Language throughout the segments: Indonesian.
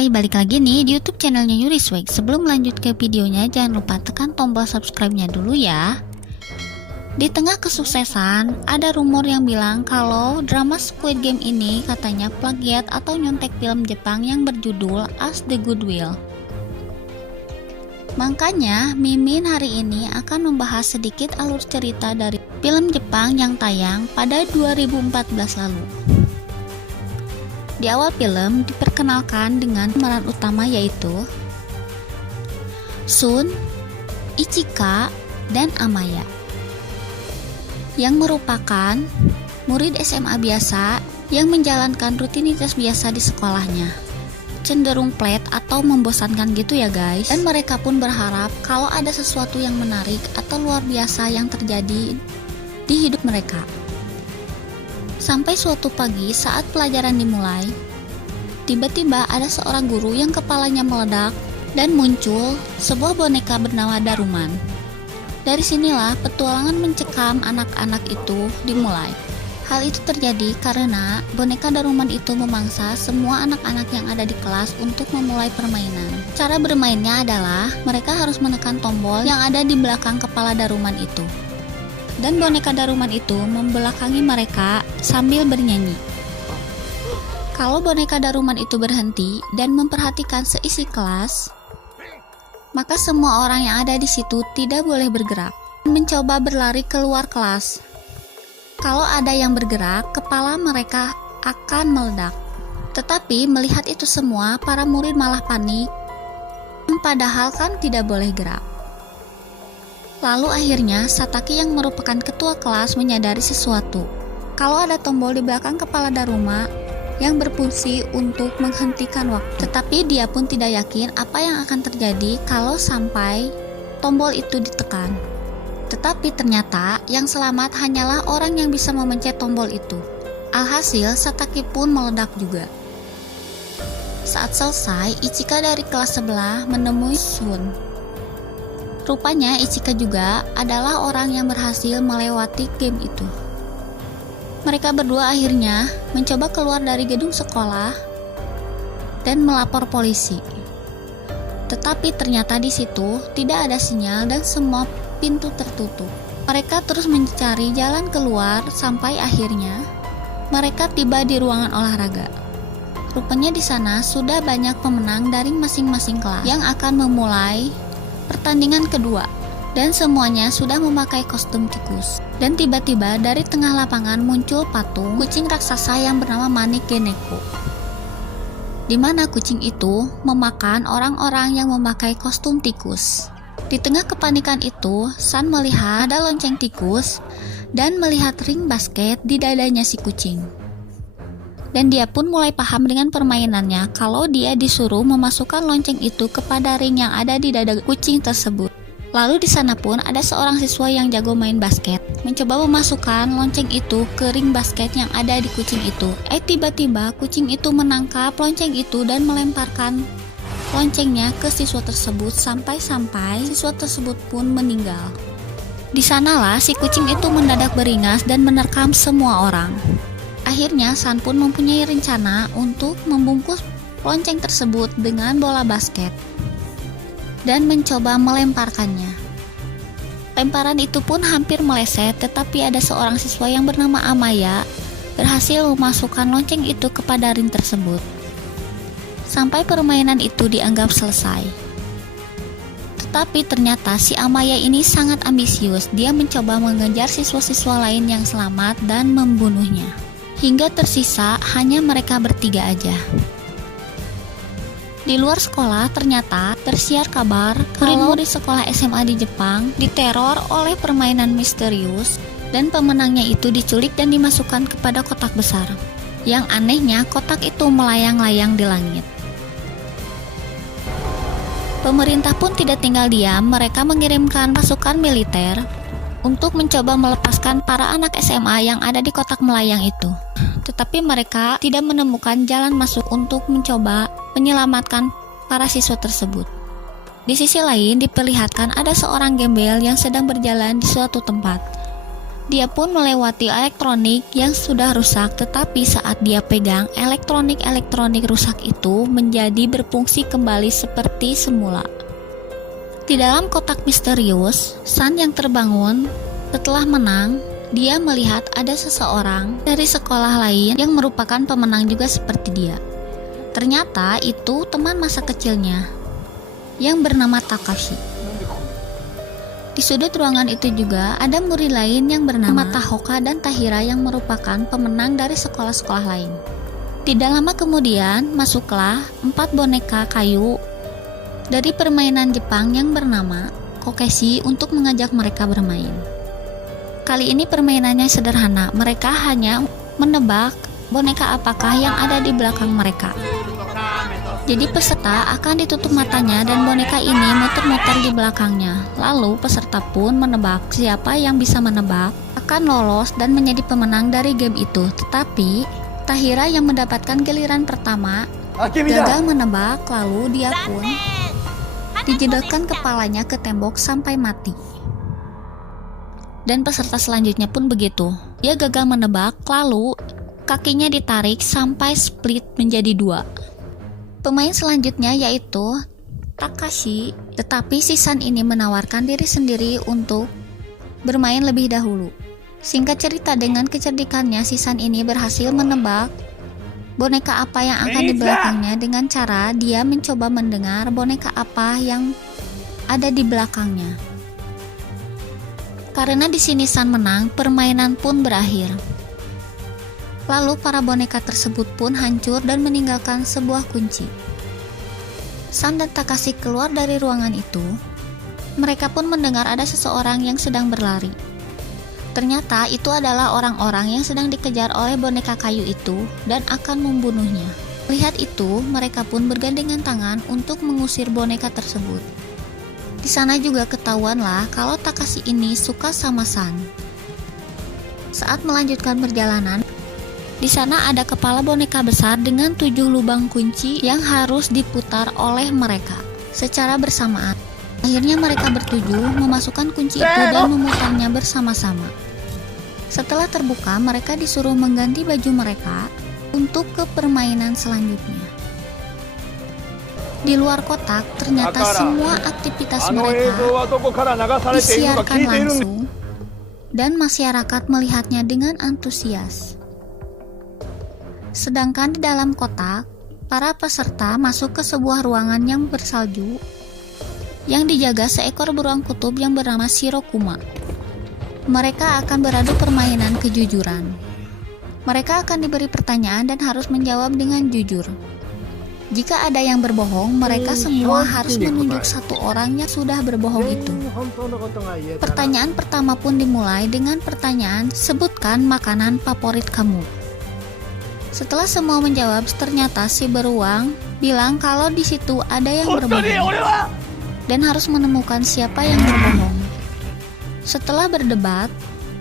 Hai, balik lagi nih di YouTube channelnya Yurisweg. Sebelum lanjut ke videonya, jangan lupa tekan tombol subscribe-nya dulu ya. Di tengah kesuksesan, ada rumor yang bilang kalau drama Squid Game ini katanya plagiat atau nyontek film Jepang yang berjudul As the Goodwill. Makanya, Mimin hari ini akan membahas sedikit alur cerita dari film Jepang yang tayang pada 2014 lalu. Di awal film diperkenalkan dengan pemeran utama yaitu Sun, Ichika, dan Amaya yang merupakan murid SMA biasa yang menjalankan rutinitas biasa di sekolahnya. Cenderung flat atau membosankan gitu ya guys. Dan mereka pun berharap kalau ada sesuatu yang menarik atau luar biasa yang terjadi di hidup mereka. Sampai suatu pagi saat pelajaran dimulai, tiba-tiba ada seorang guru yang kepalanya meledak dan muncul sebuah boneka bernama Daruman. Dari sinilah petualangan mencekam anak-anak itu dimulai. Hal itu terjadi karena boneka Daruman itu memangsa semua anak-anak yang ada di kelas untuk memulai permainan. Cara bermainnya adalah mereka harus menekan tombol yang ada di belakang kepala Daruman itu. Dan boneka Daruman itu membelakangi mereka sambil bernyanyi. Kalau boneka Daruman itu berhenti dan memperhatikan seisi kelas, maka semua orang yang ada di situ tidak boleh bergerak dan mencoba berlari keluar kelas. Kalau ada yang bergerak, kepala mereka akan meledak. Tetapi melihat itu semua, para murid malah panik, padahal kan tidak boleh gerak. Lalu akhirnya Sataki yang merupakan ketua kelas menyadari sesuatu. Kalau ada tombol di belakang kepala Daruma yang berfungsi untuk menghentikan waktu. Tetapi dia pun tidak yakin apa yang akan terjadi kalau sampai tombol itu ditekan. Tetapi ternyata yang selamat hanyalah orang yang bisa memencet tombol itu. Alhasil Sataki pun meledak juga. Saat selesai, Ichika dari kelas sebelah menemui Sun. Rupanya Ichika juga adalah orang yang berhasil melewati game itu. Mereka berdua akhirnya mencoba keluar dari gedung sekolah dan melapor polisi. Tetapi ternyata di situ tidak ada sinyal dan semua pintu tertutup. Mereka terus mencari jalan keluar sampai akhirnya mereka tiba di ruangan olahraga. Rupanya di sana sudah banyak pemenang dari masing-masing kelas yang akan memulai pertandingan kedua, dan semuanya sudah memakai kostum tikus. Dan tiba-tiba dari tengah lapangan muncul patung kucing raksasa yang bernama Manik Geneko, di mana kucing itu memakan orang-orang yang memakai kostum tikus. Di tengah kepanikan itu, San melihat ada lonceng tikus dan melihat ring basket di dadanya si kucing. Dan dia pun mulai paham dengan permainannya kalau dia disuruh memasukkan lonceng itu kepada ring yang ada di dada kucing tersebut. Lalu di sana pun ada seorang siswa yang jago main basket, mencoba memasukkan lonceng itu ke ring basket yang ada di kucing itu. Tiba-tiba kucing itu menangkap lonceng itu dan melemparkan loncengnya ke siswa tersebut sampai-sampai siswa tersebut pun meninggal. Di sanalah si kucing itu mendadak beringas dan menerkam semua orang. Akhirnya San pun mempunyai rencana untuk membungkus lonceng tersebut dengan bola basket dan mencoba melemparkannya. Lemparan itu pun hampir meleset, tetapi ada seorang siswa yang bernama Amaya berhasil memasukkan lonceng itu kepada ring tersebut. Sampai permainan itu dianggap selesai. Tetapi ternyata si Amaya ini sangat ambisius. Dia mencoba mengejar siswa-siswa lain yang selamat dan membunuhnya. Hingga tersisa hanya mereka bertiga aja. Di luar sekolah ternyata tersiar kabar kalau murid sekolah SMA di Jepang diteror oleh permainan misterius dan pemenangnya itu diculik dan dimasukkan kepada kotak besar. Yang anehnya kotak itu melayang-layang di langit. Pemerintah pun tidak tinggal diam, mereka mengirimkan pasukan militer untuk mencoba melepaskan para anak SMA yang ada di kotak melayang itu. Tetapi mereka tidak menemukan jalan masuk untuk mencoba menyelamatkan para siswa tersebut. Di sisi lain diperlihatkan ada seorang gembel yang sedang berjalan di suatu tempat. Dia pun melewati elektronik yang sudah rusak, tetapi saat dia pegang, elektronik rusak itu menjadi berfungsi kembali seperti semula. Di dalam kotak misterius, Sun yang terbangun setelah menang, dia melihat ada seseorang dari sekolah lain yang merupakan pemenang juga seperti dia. Ternyata itu teman masa kecilnya yang bernama Takashi. Di sudut ruangan itu juga ada murid lain yang bernama Tahoka dan Tahira yang merupakan pemenang dari sekolah-sekolah lain. Tidak lama kemudian, masuklah 4 boneka kayu dari permainan Jepang yang bernama Kokeshi untuk mengajak mereka bermain. Kali ini permainannya sederhana, mereka hanya menebak boneka apakah yang ada di belakang mereka. Jadi peserta akan ditutup matanya dan boneka ini muter-muter di belakangnya. Lalu peserta pun menebak, siapa yang bisa menebak akan lolos dan menjadi pemenang dari game itu. Tetapi Tahira yang mendapatkan giliran pertama gagal menebak, lalu dia pun dijedotkan kepalanya ke tembok sampai mati. Dan peserta selanjutnya pun begitu. Dia gagal menebak, lalu kakinya ditarik sampai split menjadi 2. Pemain selanjutnya yaitu Takashi, tetapi si Sun ini menawarkan diri sendiri untuk bermain lebih dahulu. Singkat cerita, dengan kecerdikannya si Sun ini berhasil menebak boneka apa yang akan di belakangnya dengan cara dia mencoba mendengar boneka apa yang ada di belakangnya. Karena di sini Sun menang, permainan pun berakhir. Lalu para boneka tersebut pun hancur dan meninggalkan sebuah kunci. Sun dan Takashi keluar dari ruangan itu. Mereka pun mendengar ada seseorang yang sedang berlari. Ternyata itu adalah orang-orang yang sedang dikejar oleh boneka kayu itu dan akan membunuhnya. Melihat itu, mereka pun bergandengan tangan untuk mengusir boneka tersebut. Di sana juga ketahuanlah kalau Takashi ini suka sama Sun. Saat melanjutkan perjalanan, di sana ada kepala boneka besar dengan 7 lubang kunci yang harus diputar oleh mereka secara bersamaan. Akhirnya mereka bertujuh memasukkan kunci itu dan memutarnya bersama-sama. Setelah terbuka, mereka disuruh mengganti baju mereka untuk ke permainan selanjutnya. Di luar kotak, ternyata semua aktivitas mereka disiarkan langsung dan masyarakat melihatnya dengan antusias. Sedangkan di dalam kotak, para peserta masuk ke sebuah ruangan yang bersalju yang dijaga seekor beruang kutub yang bernama Shirokuma. Mereka akan beradu permainan kejujuran. Mereka akan diberi pertanyaan dan harus menjawab dengan jujur. Jika ada yang berbohong, mereka semua harus menunjuk satu orang yang sudah berbohong itu. Pertanyaan pertama pun dimulai dengan pertanyaan, sebutkan makanan favorit kamu. Setelah semua menjawab, ternyata si beruang bilang kalau di situ ada yang berbohong dan harus menemukan siapa yang berbohong. Setelah berdebat,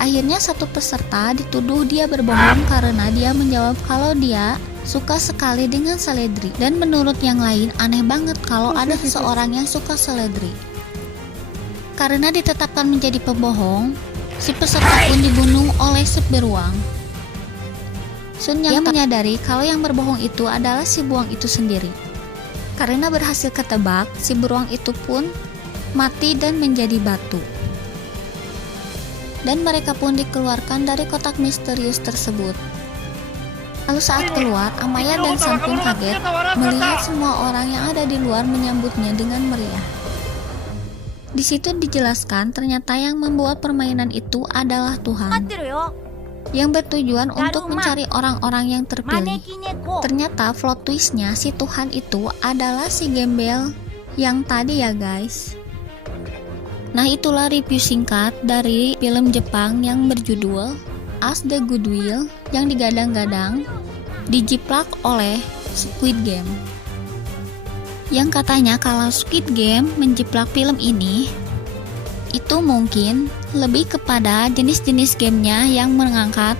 akhirnya satu peserta dituduh dia berbohong karena dia menjawab kalau dia suka sekali dengan seledri, dan menurut yang lain aneh banget kalau ada seseorang yang suka seledri. Karena ditetapkan menjadi pembohong, si peserta pun dibunuh oleh si beruang. Sun yang menyadari kalau yang berbohong itu adalah si beruang itu sendiri. Karena berhasil ketebak, si beruang itu pun mati dan menjadi batu. Dan mereka pun dikeluarkan dari kotak misterius tersebut. Lalu saat keluar, Amaya dan Sun pun kaget melihat semua orang yang ada di luar menyambutnya dengan meriah. Di situ dijelaskan ternyata yang membuat permainan itu adalah Tuhan, yang bertujuan untuk mencari orang-orang yang terpilih. Ternyata plot twistnya si Tuhan itu adalah si gembel yang tadi ya guys. Nah, itulah review singkat dari film Jepang yang berjudul As the Goodwill yang digadang-gadang dijiplak oleh Squid Game. Yang katanya kalau Squid Game menjiplak film ini itu mungkin lebih kepada jenis-jenis gamenya yang mengangkat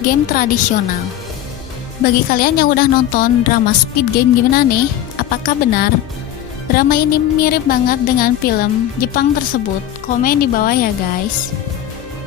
game tradisional. Bagi kalian yang udah nonton drama Squid Game, gimana nih? Apakah benar drama ini mirip banget dengan film Jepang tersebut? Komen di bawah ya guys.